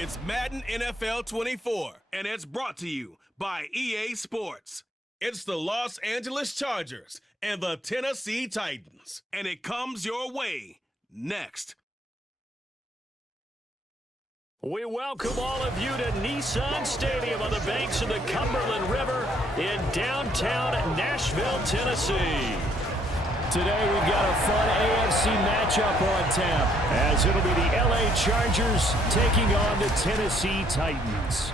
It's Madden NFL 24, and it's brought to you by EA Sports. It's the Los Angeles Chargers and the Tennessee Titans, and it comes your way next. We welcome all of you to Nissan Stadium on the banks of the Cumberland River in downtown Nashville, Tennessee. Today we've got a fun AFC matchup on tap, as it'll be the LA Chargers taking on the Tennessee Titans.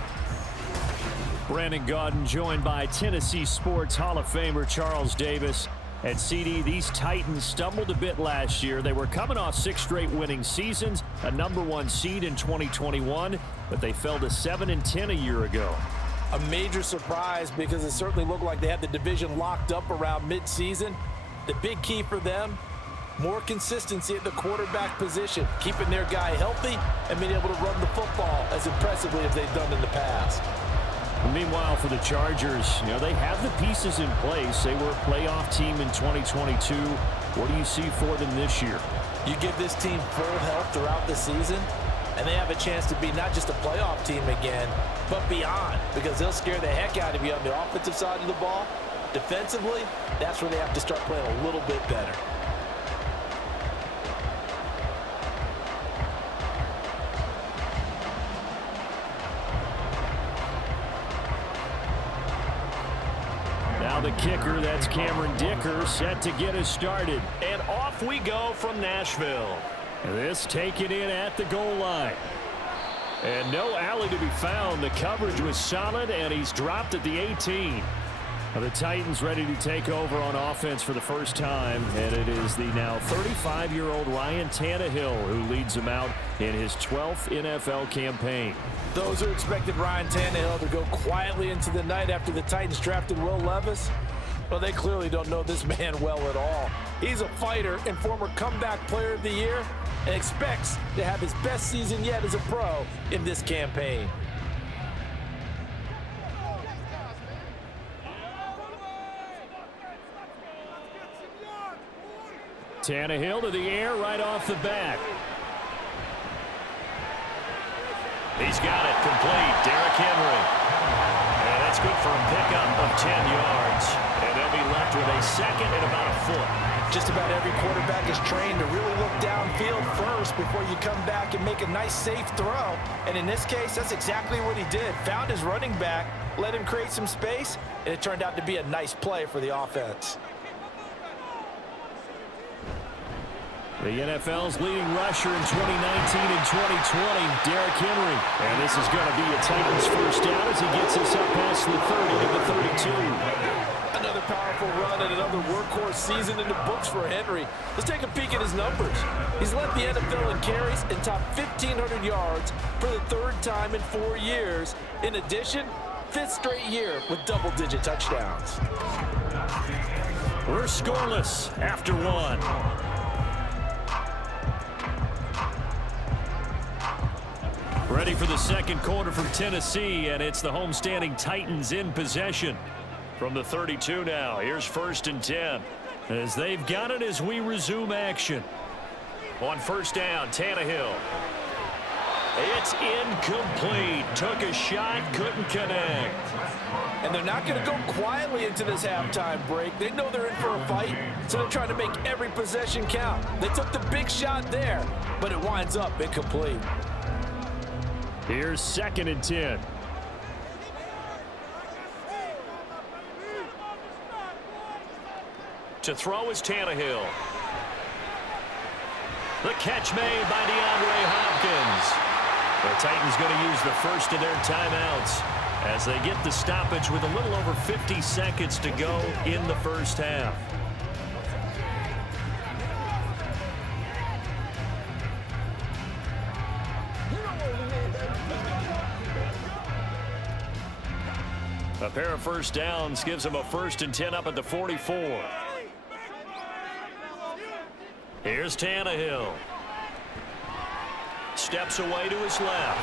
Brandon Gaudin joined by Tennessee Sports Hall of Famer Charles Davis. At CD, these Titans stumbled a bit last year. They were coming off 6 straight winning seasons, a #1 seed in 2021, but they fell to 7-10 a year ago. A major surprise because it certainly looked like they had the division locked up around midseason. The big key for them, more consistency at the quarterback position, keeping their guy healthy and being able to run the football as impressively as they've done in the past. Meanwhile, for the Chargers, they have the pieces in place. They were a playoff team in 2022. What do you see for them this year? You give this team full health throughout the season, and they have a chance to be not just a playoff team again, but beyond, because they'll scare the heck out of you on the offensive side of the ball. Defensively, that's where they have to start playing a little bit better. Now the kicker, that's Cameron Dicker, set to get us started. And off we go from Nashville. This taken in at the goal line. And no alley to be found. The coverage was solid, and he's dropped at the 18. The Titans ready to take over on offense for the first time, and it is the now 35-year-old Ryan Tannehill who leads them out in his 12th NFL campaign. Those who expected Ryan Tannehill to go quietly into the night after the Titans drafted Will Levis, well, they clearly don't know this man well at all. He's a fighter and former comeback player of the year and expects to have his best season yet as a pro in this campaign. Tannehill to the air right off the bat. He's got it complete. Derrick Henry. And that's good for a pickup of 10 yards. And they'll be left with a second and about a foot. Just about every quarterback is trained to really look downfield first before you come back and make a nice, safe throw. And in this case, that's exactly what he did. Found his running back, let him create some space, and it turned out to be a nice play for the offense. The NFL's leading rusher in 2019 and 2020, Derrick Henry. And this is going to be a Titans first down as he gets us up past the 30 to the 32. Another powerful run and another workhorse season in the books for Henry. Let's take a peek at his numbers. He's led the NFL in carries and topped 1,500 yards for the 3rd time in 4 years. In addition, 5th straight year with double-digit touchdowns. We're scoreless after 1. Ready for the second quarter from Tennessee, and it's the homestanding Titans in possession. From the 32 now, here's 1st and 10. As they've got it as we resume action. On 1st down, Tannehill. It's incomplete. Took a shot, couldn't connect. And they're not going to go quietly into this halftime break. They know they're in for a fight, so they're trying to make every possession count. They took the big shot there, but it winds up incomplete. Here's 2nd and 10. To throw is Tannehill. The catch made by DeAndre Hopkins. The Titans going to use the first of their timeouts as they get the stoppage with a little over 50 seconds to go in the first half. A pair of first downs gives them a 1st and 10 up at the 44. Here's Tannehill. Steps away to his left.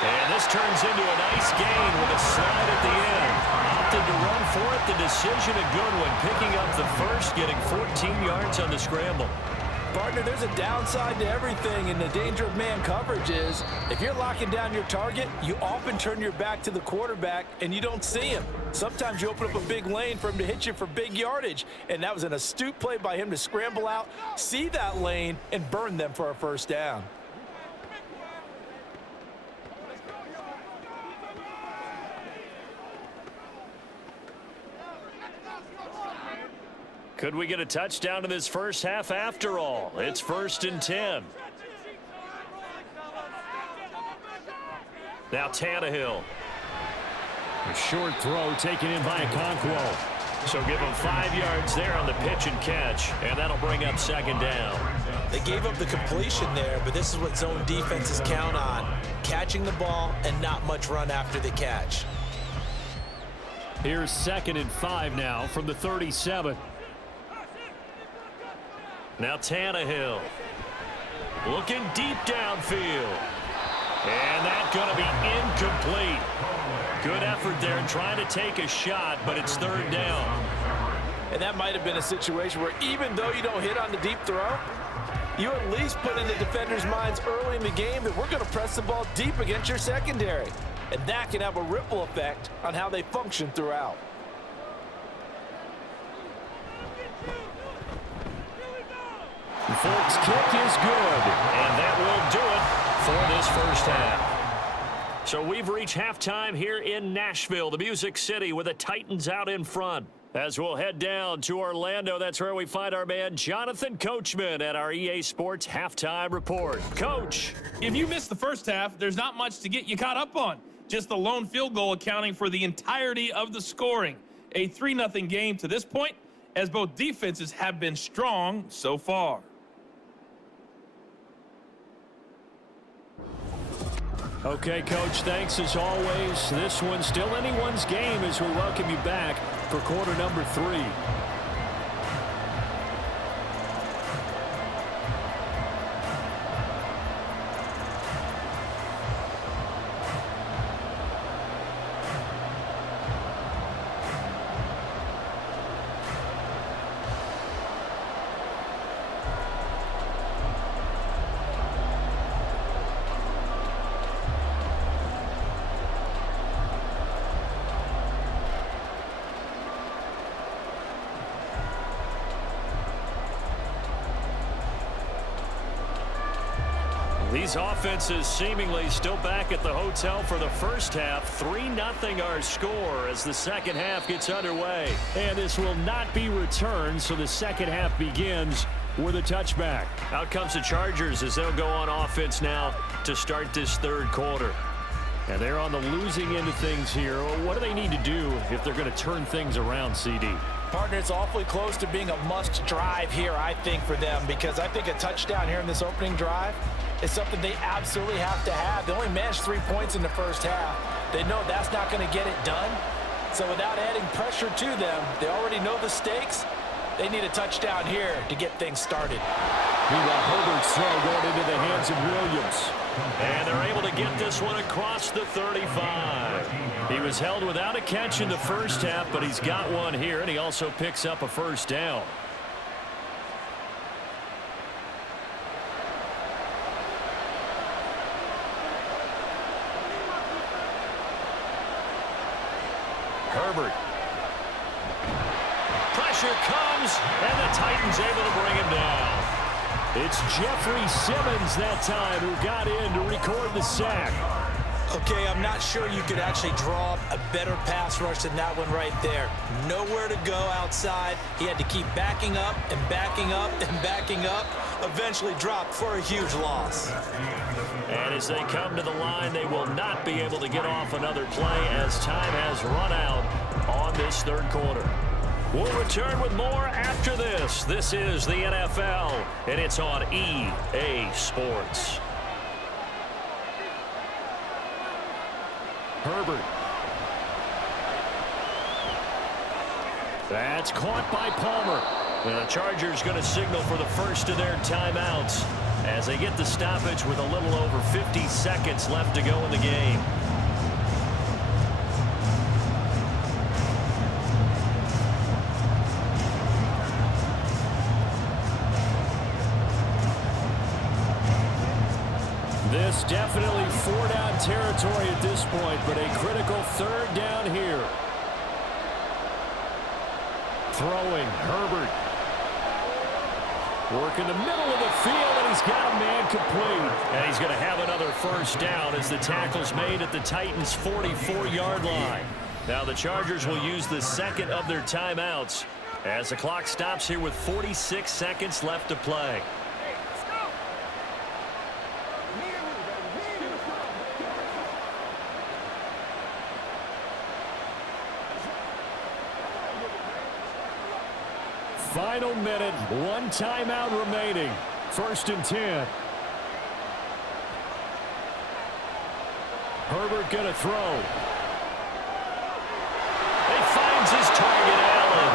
And this turns into a nice gain with a slide at the end. Opted to run for it. The decision a good one. Picking up the first, getting 14 yards on the scramble. Partner, there's a downside to everything, and the danger of man coverage is if you're locking down your target, you often turn your back to the quarterback and you don't see him. Sometimes you open up a big lane for him to hit you for big yardage, and that was an astute play by him to scramble out, see that lane, and burn them for a first down. Could we get a touchdown in this first half after all? It's 1st and 10. Now Tannehill. A short throw taken in by Okonkwo. So give him 5 yards there on the pitch and catch, and that'll bring up 2nd down. They gave up the completion there, but this is what zone defenses count on. Catching the ball and not much run after the catch. Here's 2nd and 5 now from the 37. Now Tannehill. Looking deep downfield. And that's going to be incomplete. Good effort there trying to take a shot, but it's 3rd down. And that might have been a situation where even though you don't hit on the deep throw, you at least put in the defenders' minds early in the game that we're going to press the ball deep against your secondary. And that can have a ripple effect on how they function throughout. The Folks kick is good, and that will do it for this first half. So we've reached halftime here in Nashville, the Music City, with the Titans out in front. As we'll head down to Orlando, that's where we find our man Jonathan Coachman at our EA Sports Halftime Report. Coach. If you missed the first half, there's not much to get you caught up on. Just the lone field goal accounting for the entirety of the scoring. A 3-0 game to this point, as both defenses have been strong so far. Okay, Coach, thanks as always. This one's still anyone's game as we welcome you back for quarter number 3. These offenses seemingly still back at the hotel for the first half. 3-0 our score as the second half gets underway. And this will not be returned, so the second half begins with a touchback. Out comes the Chargers as they'll go on offense now to start this third quarter. And they're on the losing end of things here. What do they need to do if they're going to turn things around, CD? Partner, it's awfully close to being a must drive here, I think, for them, because I think a touchdown here in this opening drive is something they absolutely have to have. They only managed 3 points in the first half. They know that's not going to get it done. So without adding pressure to them, they already know the stakes. They need a touchdown here to get things started. Meanwhile, Herbert's throw going into the hands of Williams. And they're able to get this one across the 35. He was held without a catch in the first half, but he's got one here, and he also picks up a first down. Herbert. Pressure comes, and the Titans able to bring him down. It's Jeffrey Simmons that time who got in to record the sack. Okay, I'm not sure you could actually draw up a better pass rush than that one right there. Nowhere to go outside. He had to keep backing up and backing up and backing up. Eventually dropped for a huge loss. And as they come to the line, they will not be able to get off another play as time has run out on this third quarter. We'll return with more after this. This is the NFL, and it's on EA Sports. Herbert. That's caught by Palmer. And the Chargers going to signal for the first of their timeouts as they get the stoppage with a little over 50 seconds left to go in the game. This definitely 4-down territory at this point, but a critical 3rd down here. Throwing, Herbert. Work in the middle of the field, and he's got a man complete. And he's going to have another 1st down as the tackle's made at the Titans' 44-yard line. Now the Chargers will use the 2nd of their timeouts as the clock stops here with 46 seconds left to play. Final minute, 1 timeout remaining. 1st and 10. Herbert going to throw. He finds his target, Allen.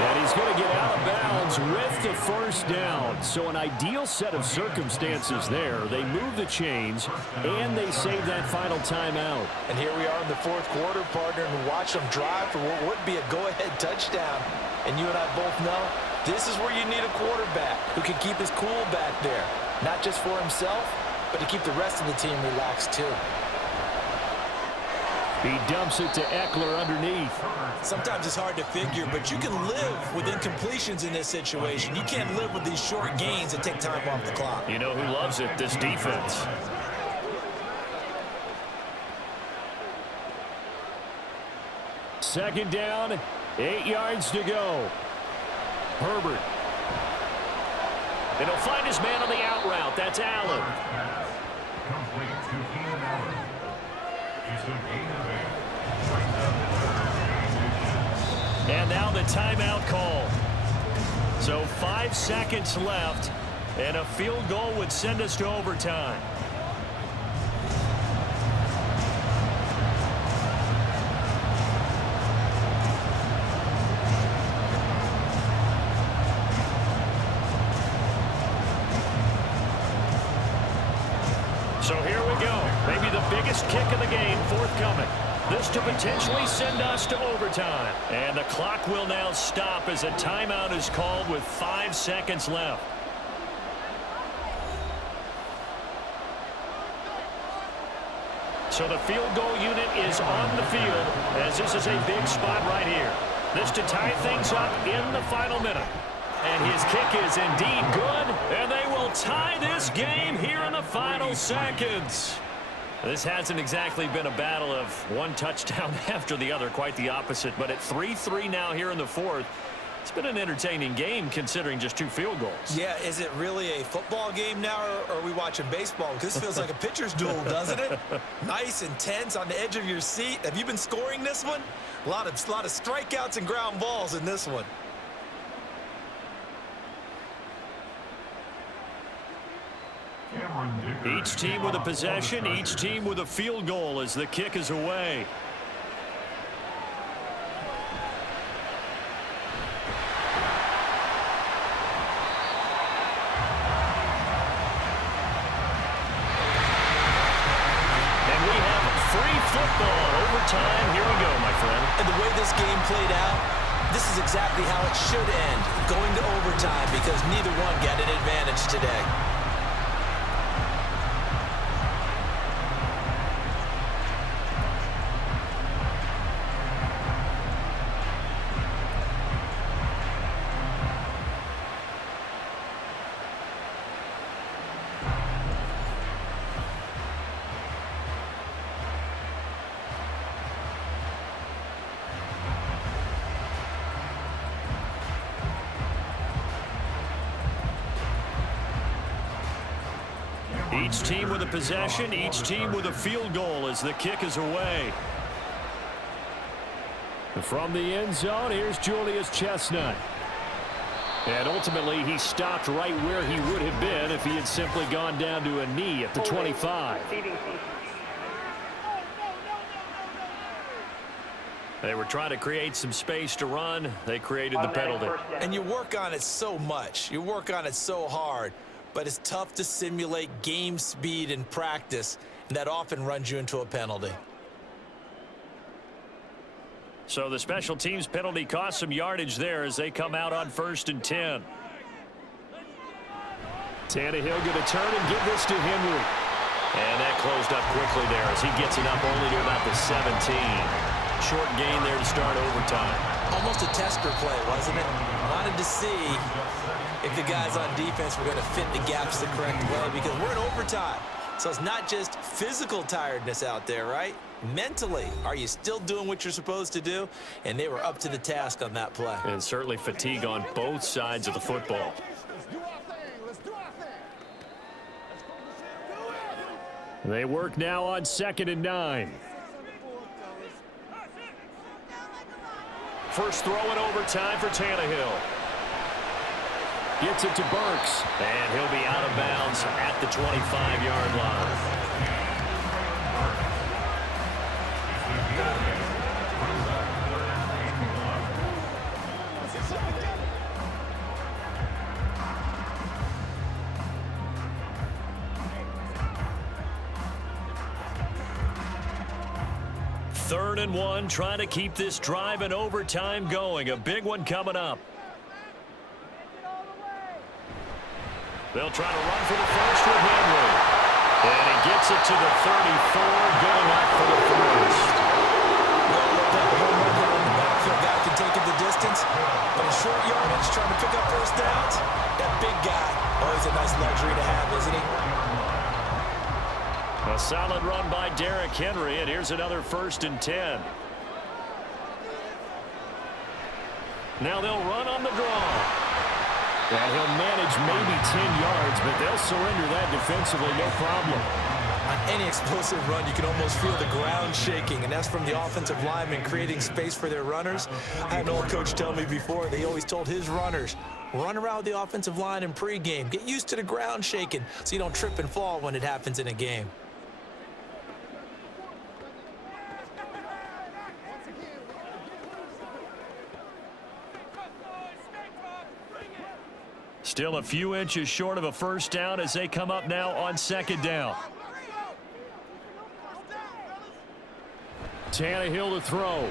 And he's going to get out of bounds with the 1st down. So an ideal set of circumstances there. They move the chains, and they save that final timeout. And here we are in the 4th quarter, partner, and watch them drive for what would be a go-ahead touchdown. And you and I both know this is where you need a quarterback who can keep his cool back there. Not just for himself, but to keep the rest of the team relaxed too. He dumps it to Eckler underneath. Sometimes it's hard to figure, but you can live with incompletions in this situation. You can't live with these short gains that take time off the clock. You know who loves it? This defense. Second down, 8 yards to go. Herbert. And he'll find his man on the out route. That's Allen. And now the timeout call. So 5 seconds left, and a field goal would send us to overtime. So here we go. Maybe the biggest kick of the game forthcoming. This to potentially send us to overtime. And the clock will now stop as a timeout is called with 5 seconds left. So the field goal unit is on the field as this is a big spot right here. This to tie things up in the final minute. And his kick is indeed good, and they will tie this game here in the final seconds. This hasn't exactly been a battle of one touchdown after the other, quite the opposite. But at 3-3 now here in the 4th, it's been an entertaining game considering just 2 field goals. Yeah, is it really a football game now, or are we watching baseball? Because this feels like a pitcher's duel, doesn't it? Nice, intense, on the edge of your seat. Have you been scoring this one? A lot of strikeouts and ground balls in this one. Each team with a possession, each team with a field goal as the kick is away. And we have free football. Overtime. Here we go, my friend. And the way this game played out, this is exactly how it should end, going to overtime, because neither one got an advantage today. Each team with a possession, each team with a field goal as the kick is away. From the end zone, here's Julius Chestnut. And ultimately, he stopped right where he would have been if he had simply gone down to a knee at the 25. They were trying to create some space to run. They created the penalty. And you work on it so much. You work on it so hard. But it's tough to simulate game speed in practice, and that often runs you into a penalty. So the special teams penalty cost some yardage there as they come out on 1st and 10. Tannehill going to turn and give this to Henry. And that closed up quickly there as he gets it up only to about the 17. Short gain there to start overtime. Almost a tester play, wasn't it? Wanted to see if the guys on defense were going to fit the gaps the correct way, because we're in overtime. So it's not just physical tiredness out there, right? Mentally, are you still doing what you're supposed to do? And they were up to the task on that play. And certainly fatigue on both sides of the football. They work now on 2nd and 9. First throw in overtime for Tannehill. Gets it to Burks. And he'll be out of bounds at the 25-yard line. Third and 1, trying to keep this drive in overtime going. A big one coming up. They'll try to run for the first with Henry. And he gets it to the 34, going up for the first. The backfield guy can take it the distance, but in short yardage, trying to pick up first downs, that big guy, always a nice luxury to have, isn't he? A solid run by Derrick Henry, and here's another 1st and 10. Now they'll run on the draw. And he'll manage maybe 10 yards, but they'll surrender that defensively, no problem. On any explosive run, you can almost feel the ground shaking, and that's from the offensive linemen creating space for their runners. I had an old coach tell me before, they always told his runners, run around the offensive line in pregame. Get used to the ground shaking so you don't trip and fall when it happens in a game. Still a few inches short of a first down as they come up now on 2nd down. Tannehill to throw. A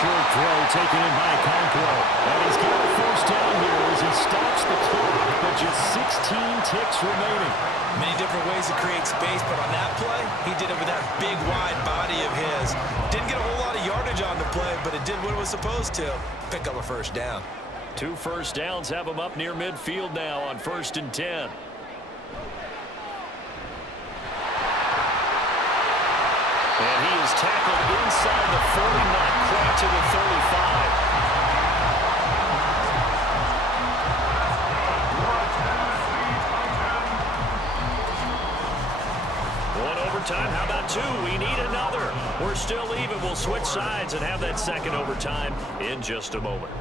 short throw taken in by Conquo. And he's got a first down here as he stops the clock, but just 16 ticks remaining. Many different ways to create space, but on that play, he did it with that big, wide body of his. Didn't get a whole lot of yardage on the play, but it did what it was supposed to. Pick up a first down. 2 first downs have him up near midfield now on 1st and 10. And he is tackled inside the 40, not quite to the 35. One overtime, how about 2? We need another. We're still even. We'll switch sides and have that second overtime in just a moment.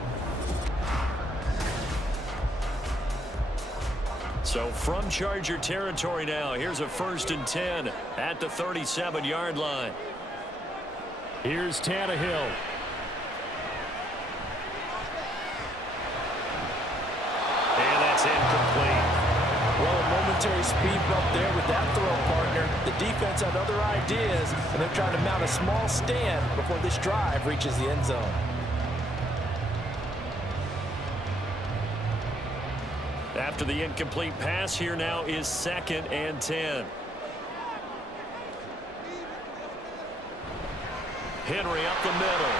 So from Charger territory now, here's a 1st and 10 at the 37-yard line. Here's Tannehill. And that's incomplete. Well, a momentary speed bump there with that throw, partner. The defense had other ideas, and they're trying to mount a small stand before this drive reaches the end zone. After the incomplete pass, here now is 2nd and 10. Henry up the middle.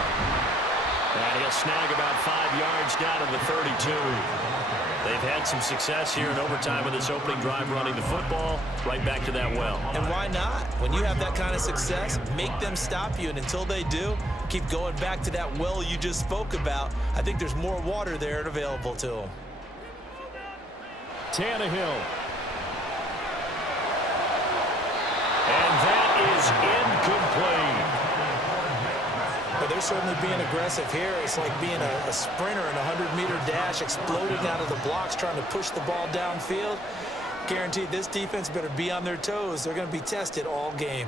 And he'll snag about 5 yards down to the 32. They've had some success here in overtime with this opening drive running the football right back to that well. And why not? When you have that kind of success, make them stop you, and until they do, keep going back to that well you just spoke about. I think there's more water there and available to them. Tannehill. And that is incomplete. But they're certainly being aggressive here. It's like being a sprinter in a 100-meter dash, exploding out of the blocks, trying to push the ball downfield. Guaranteed this defense better be on their toes. They're going to be tested all game.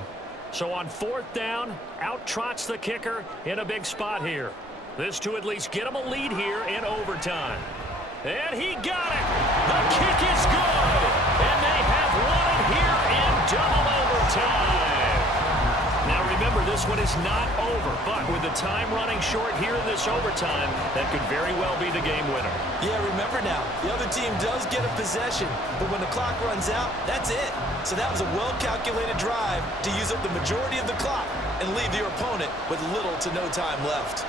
So on 4th down, out trots the kicker in a big spot here. This to at least get them a lead here in overtime. And he got it. The kick is good. And they have won it here in double overtime. Now remember, this one is not over, but with the time running short here in this overtime, that could very well be the game winner. Yeah, remember now, the other team does get a possession, but when the clock runs out, that's it. So that was a well-calculated drive to use up the majority of the clock and leave your opponent with little to no time left.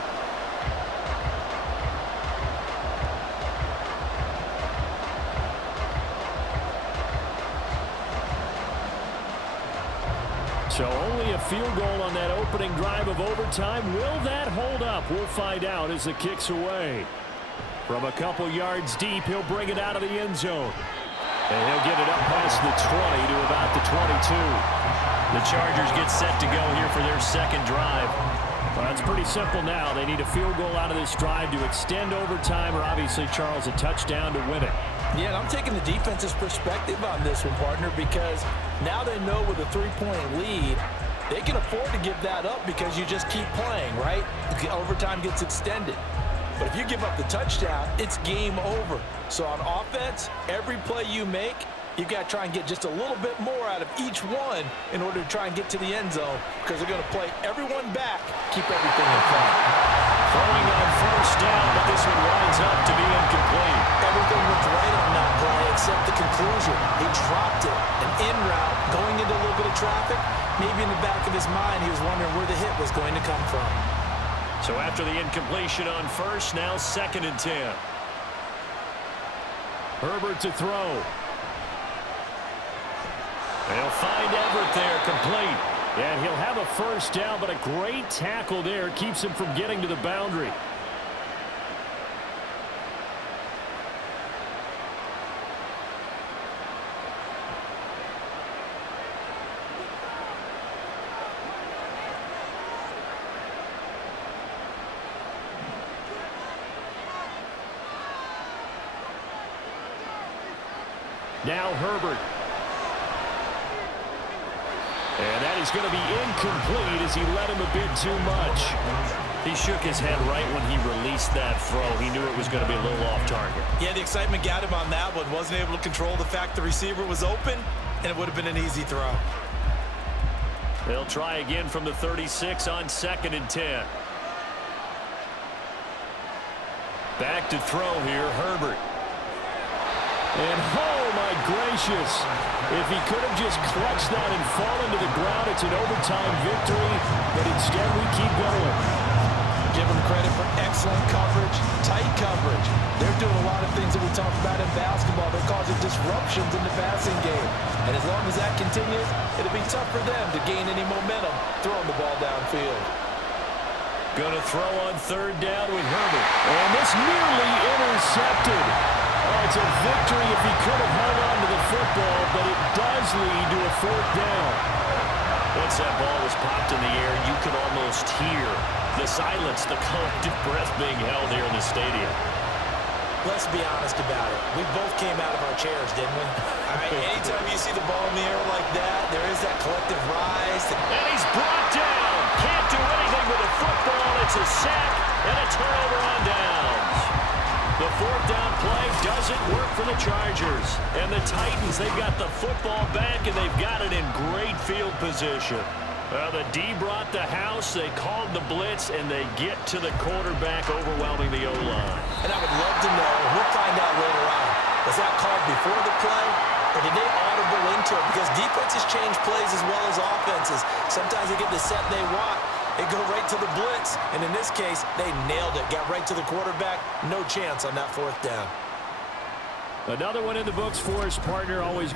So only a field goal on that opening drive of overtime. Will that hold up? We'll find out as the kick's away. From a couple yards deep, he'll bring it out of the end zone. And he'll get it up past the 20 to about the 22. The Chargers get set to go here for their second drive. Well, it's pretty simple now. They need a field goal out of this drive to extend overtime, or obviously, Charles, a touchdown to win it. Yeah, and I'm taking the defense's perspective on this one, partner, because now they know with a 3-point lead, they can afford to give that up because you just keep playing, right? The overtime gets extended. But if you give up the touchdown, it's game over. So on offense, every play you make, you've got to try and get just a little bit more out of each one in order to try and get to the end zone, because they're going to play everyone back, keep everything in front. Throwing on first down, but this one winds up to be incomplete. Everything looked right on that play except the conclusion. He dropped it. An in route, going into a little bit of traffic. Maybe in the back of his mind, he was wondering where the hit was going to come from. So after the incompletion on first, now 2nd and 10. Herbert to throw. They'll find Everett there, complete. And he'll have a first down, but a great tackle there keeps him from getting to the boundary. Now Herbert. And that is going to be incomplete as he led him a bit too much. He shook his head right when he released that throw. He knew it was going to be a little off target. Yeah, the excitement got him on that one. Wasn't able to control the fact the receiver was open, and it would have been an easy throw. They'll try again from the 36 on 2nd and 10. Back to throw here, Herbert. And oh my gracious, if he could have just clutched that and fallen to the ground, it's an overtime victory, but instead we keep going. Give them credit for excellent coverage, tight coverage. They're doing a lot of things that we talked about in basketball. They're causing disruptions in the passing game. And as long as that continues, it'll be tough for them to gain any momentum throwing the ball downfield. Going to throw on 3rd down with Herbert. And this nearly intercepted. Oh, it's a victory if he could have held on to the football, but it does lead to a 4th down. Once that ball was popped in the air, you could almost hear the silence, the collective breath being held here in the stadium. Let's be honest about it. We both came out of our chairs, didn't we? All right, anytime you see the ball in the air like that, there is that collective rise. And he's brought down. Can't do anything with the football. It's a sack and a turnover on downs. The 4th down play doesn't work for the Chargers. And the Titans, they've got the football back, and they've got it in great field position. The D brought the house, they called the blitz, and they get to the quarterback, overwhelming the O-line. And I would love to know, we'll find out later on, was that called before the play, or did they audible into it? Because defenses change plays as well as offenses. Sometimes they get the set they want. They go right to the blitz, and in this case, they nailed it. Got right to the quarterback. No chance on that 4th down. Another one in the books for his partner, always